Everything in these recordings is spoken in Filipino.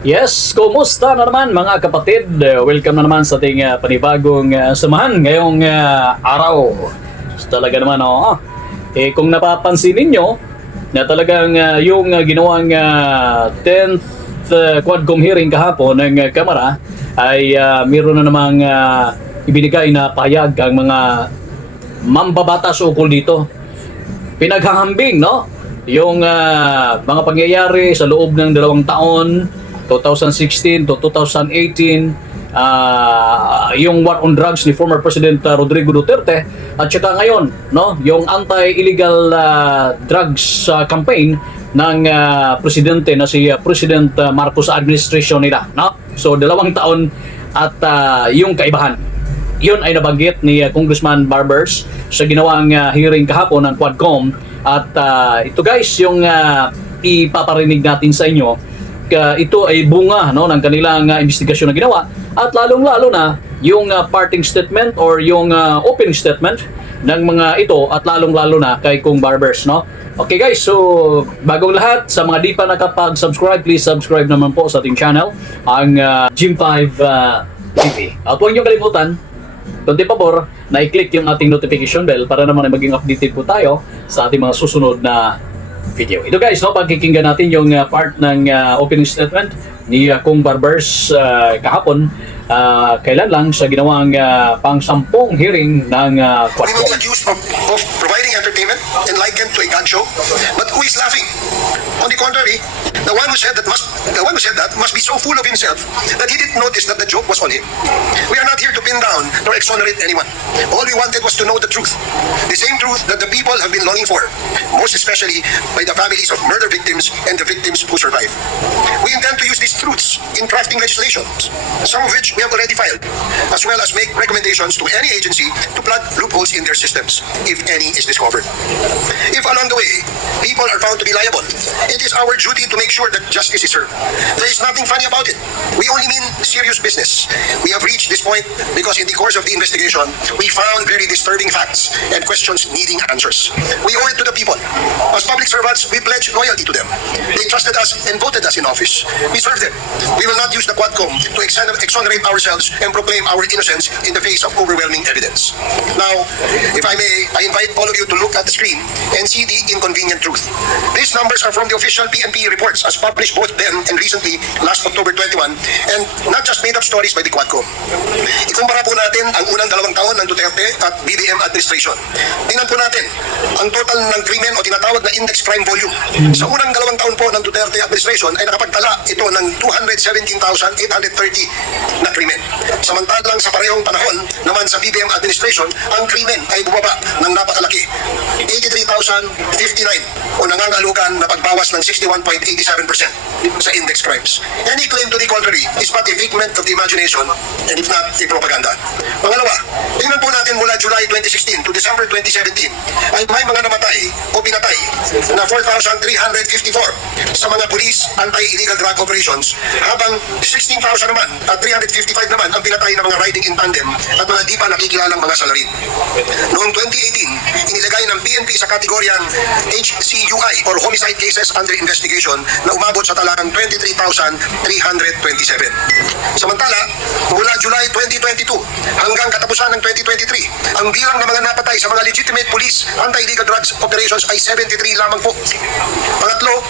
Yes, kumusta na naman mga kapatid? Welcome na naman sa ating panibagong samahan ngayong araw. Talaga naman, kung napapansin ninyo na talagang yung ginawang 10th Quadcom hearing kahapon ng Kamara ay meron na namang ibinigay na pahayag ang mga mambabatas ukol dito. Pinaghahambing, no? Yung mga pangyayari sa loob ng 2 taon, 2016 to 2018, yung war on drugs ni former President Rodrigo Duterte, at saka ngayon, no, yung anti-illegal drugs campaign ng presidente na si President Marcos administration nila, no? So 2 taon at yung kaibahan. Yun ay nabanggit ni Congressman Barbers sa ginawang hearing kahapon ng Quadcom. At ito guys, yung ipaparinig natin sa inyo, ito ay bunga, no, ng kanilang investigasyon na ginawa, at lalong-lalo na yung parting statement or yung opening statement ng mga ito, at lalong-lalo na kay Kung Barbers, no? Okay guys, so bagong lahat, sa mga di pa nakapag-subscribe, please subscribe naman po sa ating channel, ang Gym5 TV. At huwag niyo kalimutan, kundi pabor, na i-click yung ating notification bell para naman ay maging updated po tayo sa ating mga susunod na video. Ito guys, no, pagkikinggan natin yung part ng opening statement ni Kung Barbers kahapon, kailan lang sa ginawang pang-10 hearing ng We will Quadcom. be accused of providing entertainment and likened to a God show, but who is laughing? On the contrary, the one who said that must be so full of himself that he didn't notice that the joke was on him. We are not here to pin down nor exonerate anyone. All we wanted was to know the truth, the same truth that the people have been longing for, most especially by the families of murder victims and the victims who survive. We intend to use these truths in crafting legislation, some of which we have already filed, as well as make recommendations to any agency to plug loopholes in their systems, if any is discovered. If along the way, people are found to be liable, it is our duty to make sure that justice is served. There is nothing funny about it. We only mean serious business. We have reached this point because in the course of the investigation, we found very disturbing facts and questions needing answers. We owe it to the people. As public servants, we pledge loyalty to them. They trusted us and voted us in office. We serve them. We will not use the Quadcom to exonerate ourselves and proclaim our innocence in the face of overwhelming evidence. Now, if I may, I invite all of you to look at the screen and see the inconvenient truth. These numbers are from the official PNP reports as published both then and recently, last October 21, and not just made up stories by the Quadcom. Ikumpara po natin ang unang 2 taon ng Duterte at BBM administration. Tingnan po natin ang total ng krimen o tinatawag na index crime volume. Sa unang 2 taon po ng Duterte administration ay nakapagtala ito ng 217,830 na krimen. Samantalang sa parehong panahon naman sa BBM administration, ang krimen ay bumaba ng napakalaki, 83,059, o nangangalugan na pagbawas ng 61.87% sa index crimes. Any claim to the contrary is but a figment of the imagination and if not, a propaganda. Pangalawa, tingnan po natin mula July 2016 to December 2017 ay may mga namatay o pinatay na 4,354 sa mga police anti-illegal drug operations, habang 16,000 naman at 355 naman ang pinatay ng mga riding in tandem at mga di pa nakikilalang mga salarin. Noong 2018, inilagay ng PNP sa kategoryang HCUI or Homicide Cases Under Investigation na umabot sa talang 23,327. Samantala, mula July 2022 hanggang katapusan ng 2023, ang bilang ng mga napatay sa mga legitimate police anti-illegal drugs operations ay 73 lamang po. Pangatlo,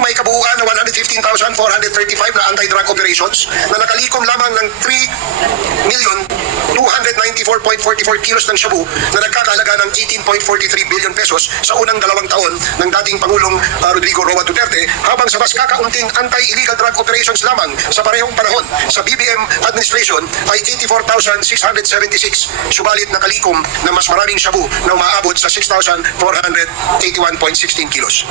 may kabuuan na 115,435 na anti-drug operations na nakalikom lamang ng 3,294,44 kilos ng shabu na nagkakahalaga ng 18.43 billion pesos sa unang 2 taon ng dating Pangulong Rodrigo Roa Duterte, habang sa mas kakaunting anti-illegal drug operations lamang sa parehong panahon sa BBM administration ay 84,676, subalit nakalikom na mas maraming shabu na umaabot sa 6,481.16 kilos.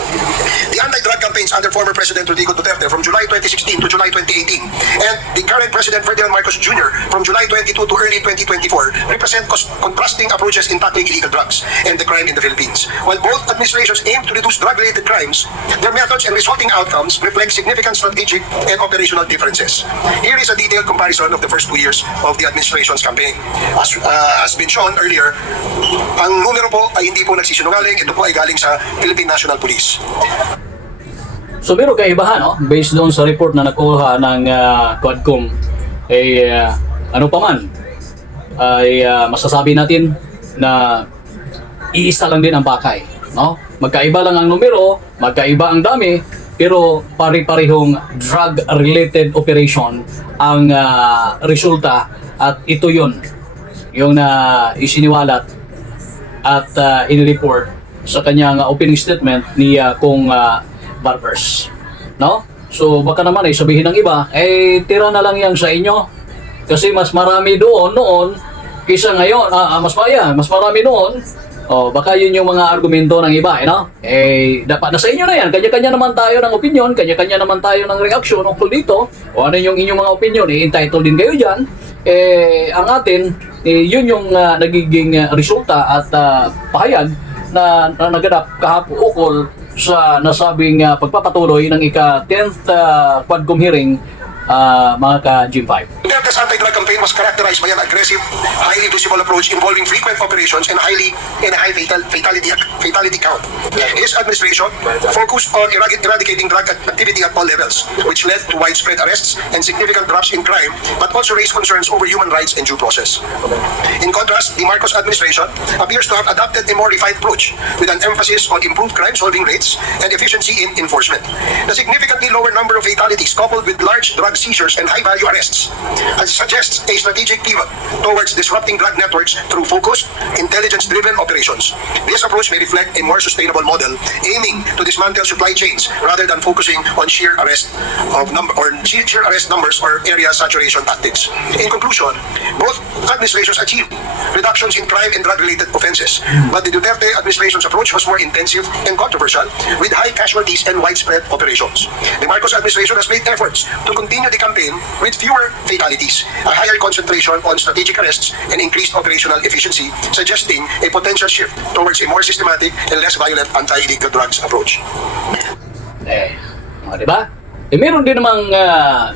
The anti-drug campaigns under former President Rodrigo Duterte from July 2016 to July 2018 and the current President Ferdinand Marcos Jr. from July 22 to early 2024 represent contrasting approaches in tackling illegal drugs and the crime in the Philippines. While both administrations aim to reduce drug-related crimes, their methods and resulting outcomes reflect significant strategic and operational differences. Here is a detailed comparison of the first 2 years of the administration's campaign. As been shown earlier, ang numero po ay hindi po nagsisinungaling. Ito po ay galing sa Philippine National Police. So meron kaibahan, no? Based doon sa report na nakuha ng Quadcom, ano pa man, masasabi natin na iisa lang din ang pakay, no? Magkaiba lang ang numero, magkaiba ang dami, pero pare-parehong drug-related operation ang resulta, at ito yun yung isiniwalat at inireport sa kanyang opening statement ni Kong Barbers, no? So baka naman ay sabihin ng iba, tira na lang yan sa inyo kasi mas marami doon noon kaysa ngayon, mas marami noon. Baka yun yung mga argumento ng iba, no? Dapat na sa inyo na yan. Kanya-kanya naman tayo ng opinion, kanya-kanya naman tayo ng reaksyon ukol dito. O ano yung inyong mga opinion, entitled din kayo dyan. Ang atin, yun yung nagiging resulta at pahayag na naganap kahapon ukol sa nasabing pagpapatuloy ng ika-10th Quadcom hearing, mga ka-Gym 5. Duterte's anti-drug campaign was characterized by an aggressive, highly visible approach involving frequent operations and a high fatality count. His administration focused on eradicating drug activity at all levels, which led to widespread arrests and significant drops in crime, but also raised concerns over human rights and due process. In contrast, the Marcos administration appears to have adopted a more refined approach with an emphasis on improved crime-solving rates and efficiency in enforcement. The significantly lower number of fatalities coupled with large drug seizures and high-value arrests suggests a strategic pivot towards disrupting drug networks through focused, intelligence-driven operations. This approach may reflect a more sustainable model aiming to dismantle supply chains rather than focusing on sheer arrest numbers or area saturation tactics. In conclusion, both administrations achieved reductions in crime and drug-related offenses, but the Duterte administration's approach was more intensive and controversial, with high casualties and widespread operations. The Marcos administration has made efforts to continue the campaign with fewer fatalities, a higher concentration on strategic arrests, and increased operational efficiency, suggesting a potential shift towards a more systematic and less violent anti-illegal drugs approach. Diba? Meron din namang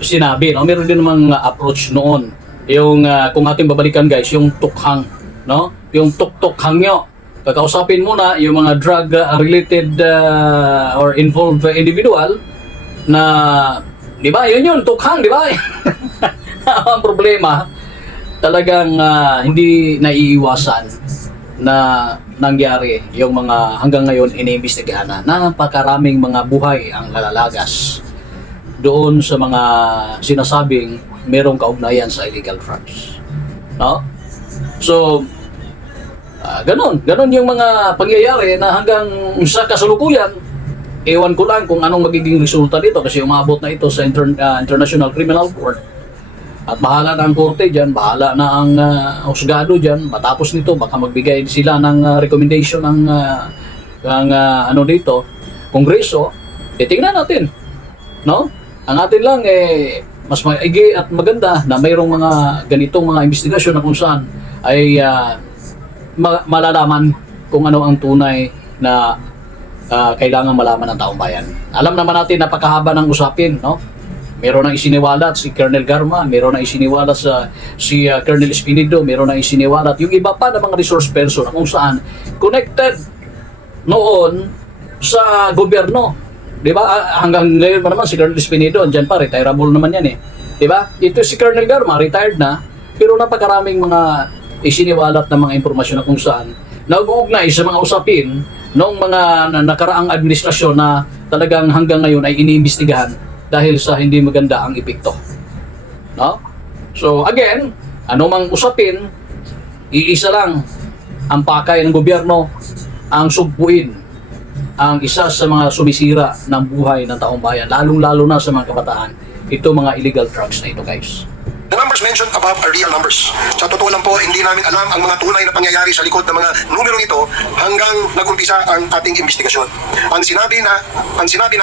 sinabi, no? Meron din namang approach noon. Yung kung ating babalikan guys, yung tukhang, no? Yung tuk-tukhang nyo. Kakausapin muna yung mga drug-related or involved individual na, di ba? Yun, tukhang, di ba? Ang problema, talagang hindi naiiwasan na nangyari yung mga hanggang ngayon iniimbestigahan na. Napakaraming mga buhay ang nalalagas doon sa mga sinasabing merong kaugnayan sa illegal drugs. No? So, ganun yung mga pangyayari na hanggang sa kasalukuyan, ewan ko lang kung anong magiging resulta dito kasi umabot na ito sa International Criminal Court. At bahala na ang korte dyan, bahala na ang husgado dyan. Matapos nito, baka magbigay sila ng recommendation ng dito, Kongreso. Tingnan natin. No? Ang atin lang, mas maigi at maganda na mayroong mga ganitong mga investigasyon na kung saan ay malalaman kung ano ang tunay na kailangan malaman ng taong bayan. Alam naman natin, napakahaba ng usapin, no? Meron nang isiniwalat si Colonel Garma, meron nang isiniwalat si Colonel Espinido, meron nang isiniwalat yung iba pa na mga resource person kung saan connected noon sa gobyerno. Di ba? Hanggang ngayon pa naman si Colonel Espinido, andyan pa, retirable naman yan eh. Di ba? Ito si Colonel Garma, retired na, pero napakaraming mga isiniwalat na mga impormasyon na kung saan nag-uugnay sa mga usapin ng mga nakaraang administrasyon na talagang hanggang ngayon ay iniimbestigahan dahil sa hindi maganda ang epekto. No? So again, anumang usapin, iisa lang ang pakay ng gobyerno ang sugpuin ang isa sa mga sumisira ng buhay ng taong bayan, lalong-lalo na sa mga kabataan. Ito mga illegal drugs na ito, guys. The numbers mentioned above are real numbers. Sa totoo lang po, hindi namin alam ang mga tunay na pangyayari sa likod ng mga numerong ito hanggang nag-umpisa ang ating investigasyon. Ang sinabi na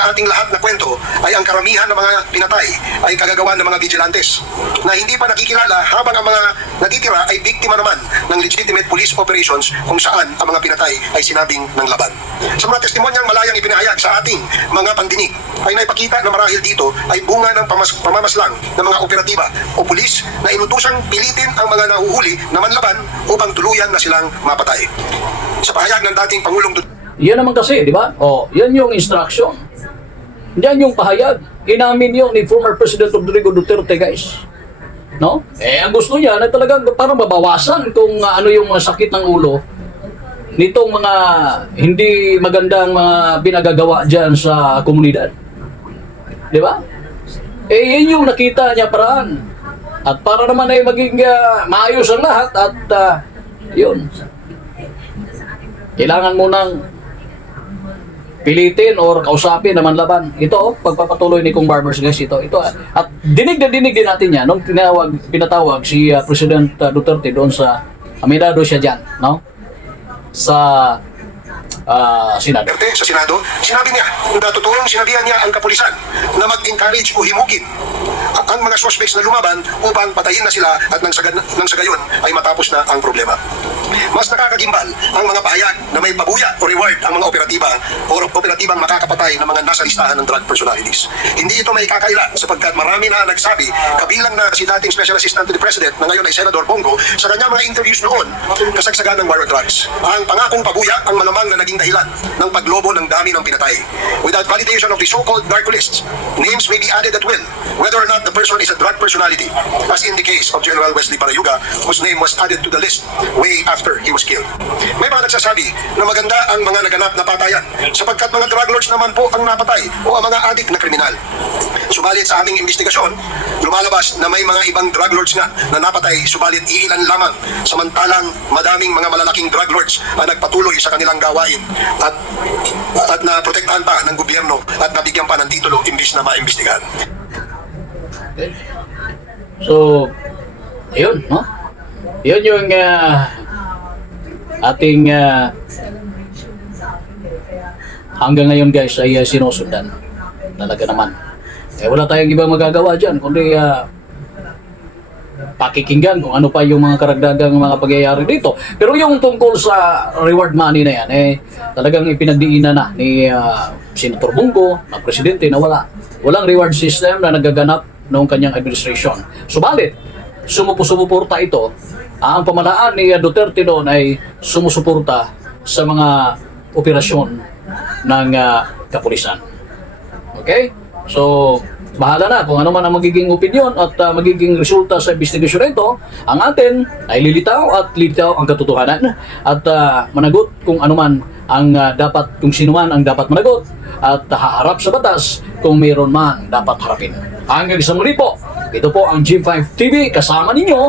ating lahat na kwento ay ang karamihan ng mga pinatay ay kagagawa ng mga vigilantes na hindi pa nakikilala habang ang mga natitira ay biktima naman ng legitimate police operations kung saan ang mga pinatay ay sinabing ng laban. Sa mga testimonyang malayang ipinahayag sa ating mga pandinig ay naipakita na marahil dito ay bunga ng pamamaslang ng mga operatiba o pulis na inutusang pilitin ang mga nahuhuli na manlaban upang tuluyan na silang mapatay. Sa pahayag ng dating Pangulong Yan naman kasi, di ba? Yan yung instruction Yan yung pahayag. Inamin yun ni former President Rodrigo Duterte, guys. No? Ang gusto niya na talagang parang mabawasan kung ano yung mga sakit ng ulo nitong mga hindi magandang mga pinagagawa dyan sa komunidad. Di ba? Yun yung nakita niya paraan. At para naman ay maging maayos ang lahat at yun. Kailangan mo nang pilitin or kausapin naman laban. Ito, pagpapatuloy ni Kong Barbers, guys, ito. At dinig na dinig din natin yan nung pinatawag si President Duterte doon sa aminado siya dyan, no? Sa Senado. Sa Senado, sinabi niya na totoong sinabihan niya ang kapulisan na mag-encourage o himugin ang mga suspects na lumaban upang patayin na sila at nang sa gayon ay matapos na ang problema. Mas nakakagimbal ang mga pahayag na may pabuya o reward ang mga operatibang makakapatay ng mga nasa listahan ng drug personalities. Hindi ito may kakaila sapagkat marami na nagsabi, kabilang na si dating Special Assistant to the President na ngayon ay Senador Bongo, sa kanyang mga interviews noon, kasagsagan ng war on drugs. Ang pangakong pabuya ang malamang na naging dahilan ng paglobo ng dami ng pinatay. Without validation of the so-called narco lists, names may be added at will, whether or not the person is a drug personality, as in the case of General Wesley Parayuga, whose name was added to the list way after he was killed. May mga nagsasabi na maganda ang mga naganap na patayan sapagkat mga drug lords naman po ang napatay o ang mga adik na kriminal. Subalit sa aming investigasyon, lumalabas na may mga ibang drug lords nga na napatay subalit iilan lamang, samantalang madaming mga malalaking drug lords ang nagpatuloy sa kanilang gawain at naprotektahan pa ng gobyerno at nabigyan pa ng titulo imbis na maimbestigahan. Okay. So, ayun, no? Yun yung ating hanggang ngayon, guys, ay sinusundan. Talaga naman. Wala tayong ibang magagawa dyan, kundi pakikinggan kung ano pa yung mga karagdagang mga pangyayari dito. Pero yung tungkol sa reward money na yan, talagang ipinagdiinan na ni Senator Bongo, na presidente, na walang reward system na nagaganap noong kanyang administration. Subalit, sumusuporta ito. Ang pamahalaan ni Duterte doon ay sumusuporta sa mga operasyon ng kapulisan. Okay? So, bahala na kung ano man ang magiging opinion at magiging resulta sa investigasyon na ito. Ang atin ay lilitaw ang katotohanan at managot kung ano man ang dapat, kung sino man ang dapat managot at haharap sa batas kung mayroon man dapat harapin. Hanggang sa muli po, ito po ang G5 TV kasama ninyo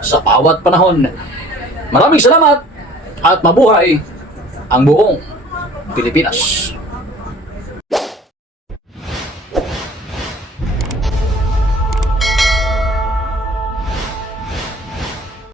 sa bawat panahon. Maraming salamat at mabuhay ang buong Pilipinas.